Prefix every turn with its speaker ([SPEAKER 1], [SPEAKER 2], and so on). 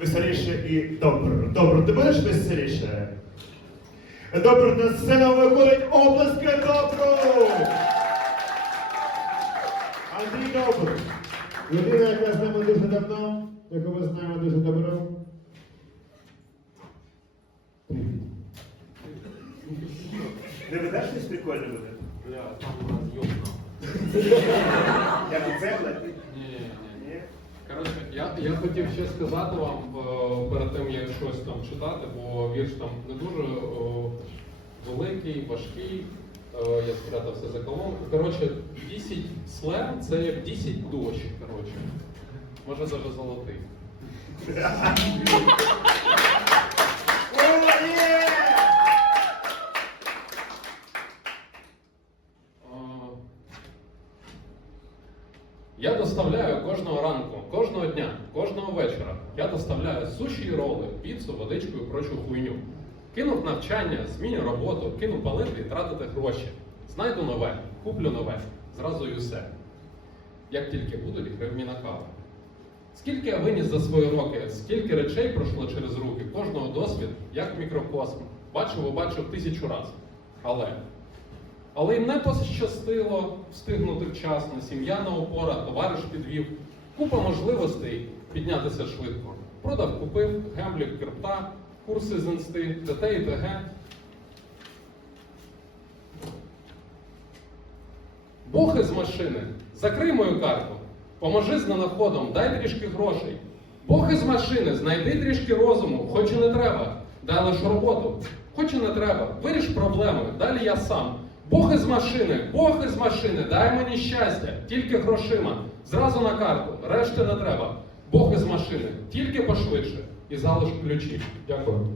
[SPEAKER 1] веселіше і добре. Добре, ти будеш веселіше? Добре, на сцену виходить оплески добру! Андрій Добр. Людина, яка з нами дуже давно, яку ми знаємо дуже добре. Не ведеш щось прикольне буде?
[SPEAKER 2] Бля, там у нас ёбно.
[SPEAKER 1] Як у цегли?
[SPEAKER 2] Я, хотів ще сказати вам е, перед тим, як щось там читати, бо вірш там не дуже е, великий, важкий. Я я все за колонку. Коротше, 10 слем це як 10 дощ, коротше. Може навіть золотий. Я доставляю кожного ранку, кожного дня, кожного вечора. Я доставляю суші і роли, піцу, водичку і прочу хуйню. Кинув навчання, зміню роботу, кину палити і тратити гроші. Знайду нове, куплю нове, зразу й усе. Як тільки будуть гривні на каву. Скільки я виніс за свої роки, скільки речей пройшло через руки, кожного досвід, як мікрокосм. Бачив і бачив тисячу раз. Але але й не пощастило встигнути вчасно, сім'я на опора, товариш підвів. Купа можливостей піднятися швидко. Продав, купив, гемблік, крипта, курси з інсти, ТТ і ТГ. Бог із машини, закрий мою карту, поможи з ненаходом, дай трішки грошей. Бог із машини, знайди трішки розуму, хоч і не треба, дай лише роботу, хоч і не треба, виріш проблеми, далі я сам. Бог із машини, Бог із машини, дай мені щастя, тільки грошима, зразу на карту, решти не треба. Бог із машини, тільки пошвидше і залиш ключі. Дякую.